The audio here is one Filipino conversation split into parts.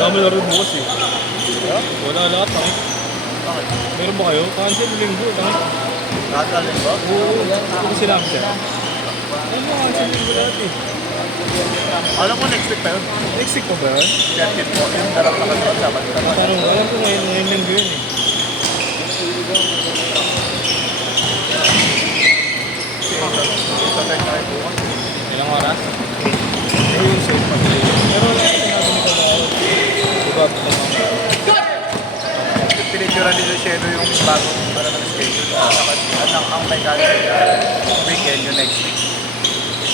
Wala mo na rin bukas eh. Wala lahat eh. Bakit? Meron ba kayo? Cancel linggo eh. Lahat na rin ba? Oo, ano sinabi siya? Ano mo cancel linggo lahat eh? Alam ko next week pa yun. Next week pa ba yun? Certain po. Yung darap na kasi sabat. Alam ko ngayon linggo yun eh. Sa time tayo bukas. Ilang oras? Pero yung safe pa tayo. Pero wala ka sinabi ni Kabao. Diba? Pinidura nila Sheno yung bagong para ng schedule. Ang may kagawin weekend yung next week.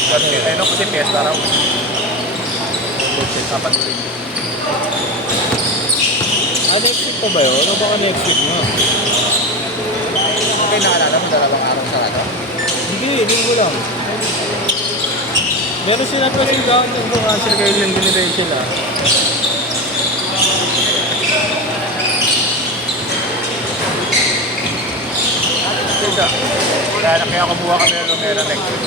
Kasi ano kasi fiesta raw. Dapat rin. Next week pa ba yun? Ano baka next week nga? Okay, naalala mo dalawang araw sa ano? Hindi, linggo lang. Meron sila pa sila down kung cancel kayo linggo ni Rachel ah. Kaya kumuha kami ng Lumera next week.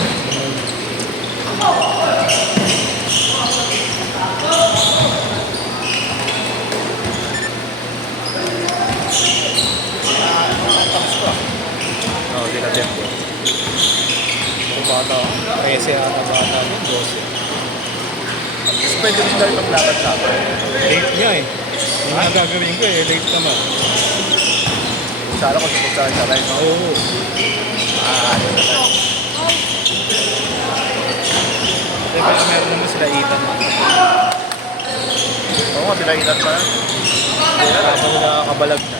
Oo, di ka tempo. Yung bata, pese ata bata yun, 12. Pwede mo dahil maglaban-laban. Late niya eh. Yung mga gagawin ko eh, late naman. Sana ko sa rin. Oo. Ano naman. Teka, meron naman sila Ethan. Oo nga, sila ilan pa. Kaso nila kabalag na.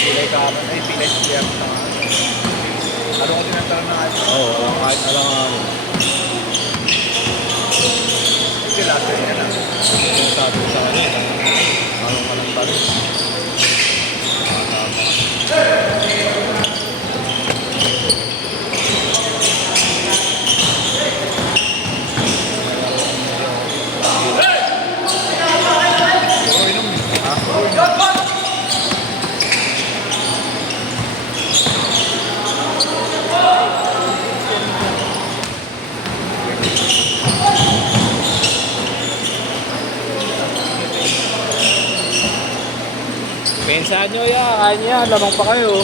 Pilay karan. Ay, pilay siya. Ano ko tinatara na ano? Oo, kahit alang Hindi, last year niya lang. yung sabi ko sa kanya, anong anong pa rin. Pensahan nyo ya, kanya, lamang pa kayo.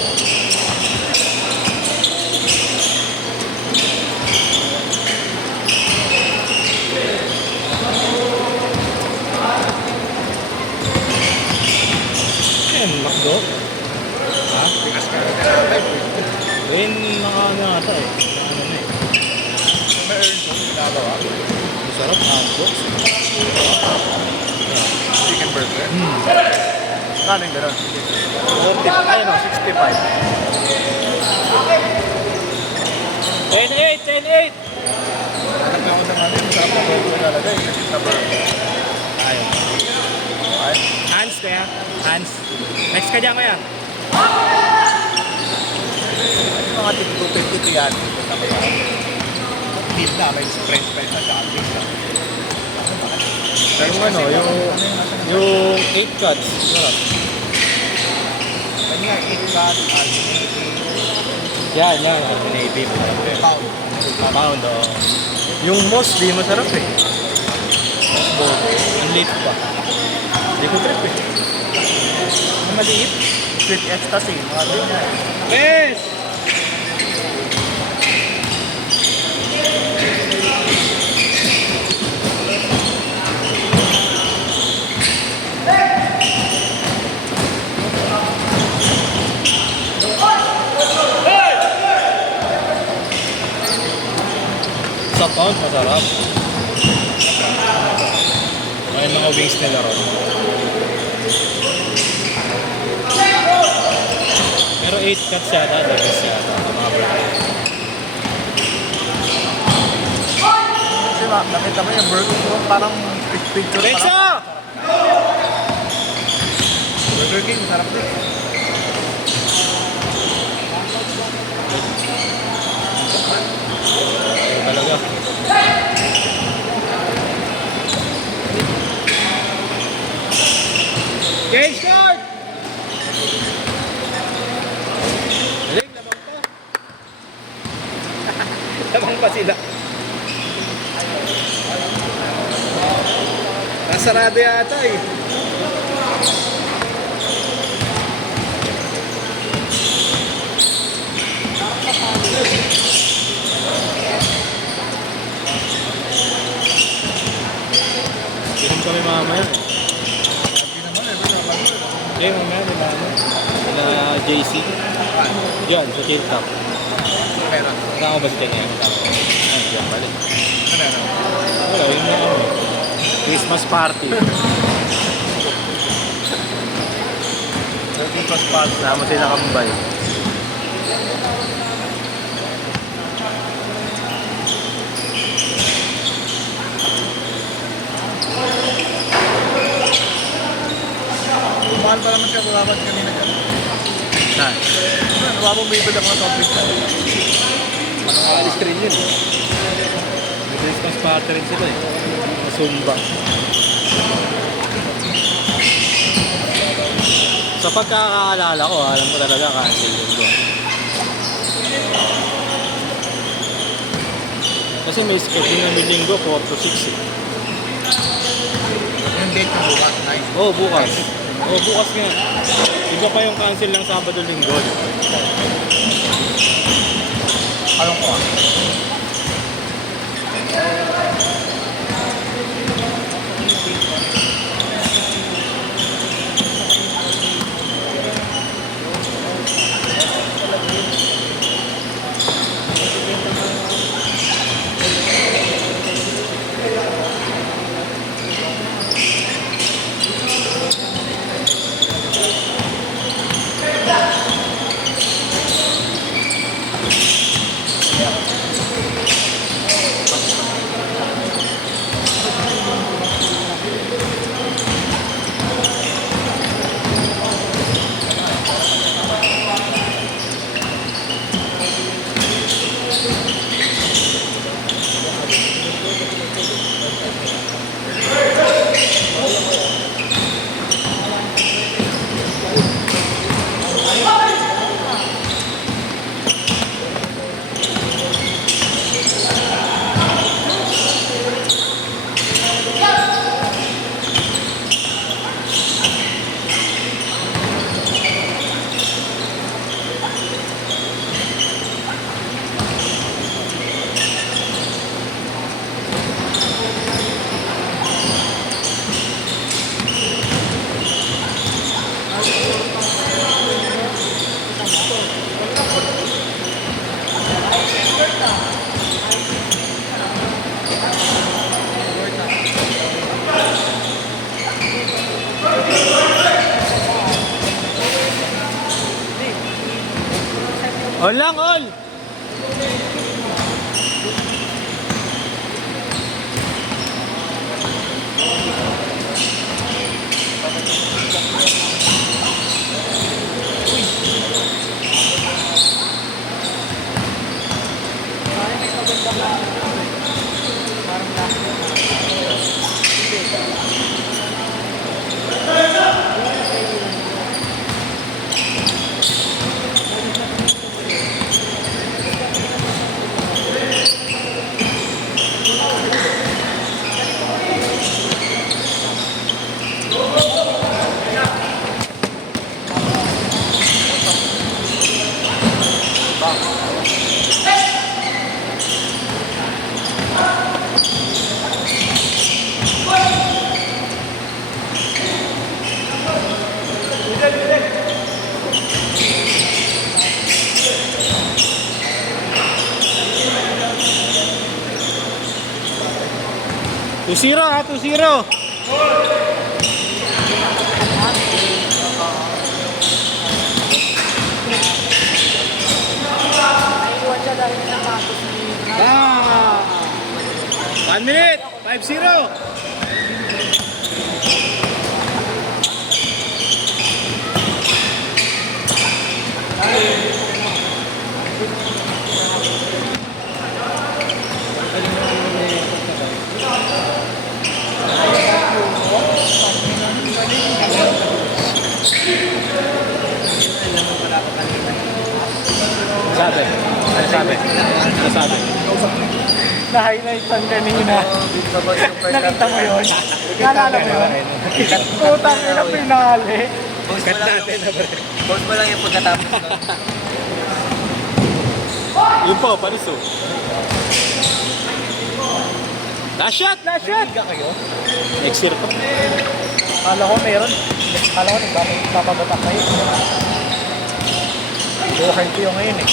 Yan, makdo. Ha? Bigas ka na. Ayun, nakaano ata eh. Ano na eh. May earn ko, ginagawa. Masarap, hotbox. Chicken burger. Kano yung gano'n? 40, ay no, 65. 10-8! Hanap na ako sa mga din, sarap na burger nilalagay. Kasi sa burger. Ayun. Ay, Hans kaya? Hans. Next ka dyan kaya? yung mga tip 250 yan. Meat na, may french fries na siya. Yung ano, yung 8 cuts. Sarap. Kanya, 8 cut, Yan. Navy mo. Pound. Pound, o. Yung moss, di masarap eh. Ang late pa. Hindi ko trip eh. Ang maliit. Sweet ecstasy. Mga ganyan. Yes! Sa pound, masarap. May mga wings nila ron. Pero 8 cuts yata, the best yata. Mga brand. Kasi nakita mo yung Burger King parang picture. Benzo! Burger King, sarap din. Talaga. Game start! Galing, lamang pa. Lamang pa sila. Nasarado yata eh. Ganun kami mamaya. Hindi, mamaya nila ano. Nila JC. Diyan, sa Hilltop. Pera. Nakaka ba si Kenya? Ay, diyan balik. Ano? Wala, yun na ano eh. Christmas party. Christmas party. Sama sila kambay. Mahal pa naman siya bumabat kanina dyan. Saan? Ano ba mong bibili ako ng topic na? Alis rin yun. May Christmas party rin sila eh. Sa Zumba. Sa pagkakaalala ko, alam ko talaga cancel yun doon. Kasi may schedule na may linggo, 4 to 6 eh. Yung date yung bukas. Nice. Oo, bukas. Oo, bukas nga. Iba pa yung cancel ng Sabado-Linggo. Alam ko ah. On lang, on! 2-0 ha, 2-0. Ah! 1 minute, 5-0. Sabi? Ano sabi? Ano sabi? Na-highlightan kanina. Nakita mo yun? Naalala mo yun? Putang ina pinali. Cut natin na pre. Post mo lang yung pagkatapos ko. Yun po, paniso. Last shot! Last shot! Ka kayo? Next year pa. Kala ko meron. Kala ko nagpapabatak kayo. Buhay ko yung ngayon eh.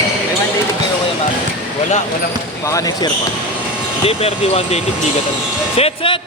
May one day kayo kuya Max. Walang. Baka next year pa. Hindi, pero di 1 day league, di ka talaga. Set!